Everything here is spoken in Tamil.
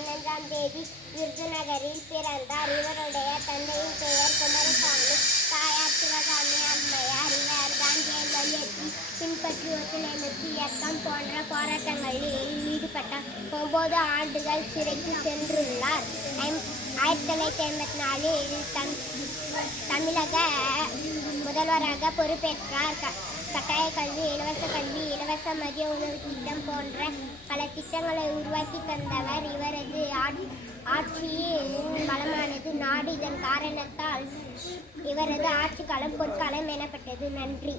15ஆம் தேதி விருதுநகரில் பிறந்தார். இவருடைய தந்தையின் பெயர் குமாரசாமி, தாயார் சிவகாமி அம்மையார். இவர் காந்தியடிகள் இயற்றி பின்பற்றி ஒத்துழைப்பு இயக்கம் போன்ற போராட்டங்களில் ஈடுபட்டார். 9 ஆண்டுகள் சிறைக்கு சென்றுள்ளார். 1954இல் தமிழக முதல்வராக பொறுப்பேற்றார். கட்டாய கல்வி, இலவச கல்வி, இலவச மதிய உணவு திட்டம் போன்ற பல திட்டங்களை உருவாக்கி தந்தவர். இவரது ஆட்சியில் வளமானது நாடு. இதன் காரணத்தால் இவரது ஆட்சி காலம் பொற்காலம் எனப்பட்டது. நன்றி.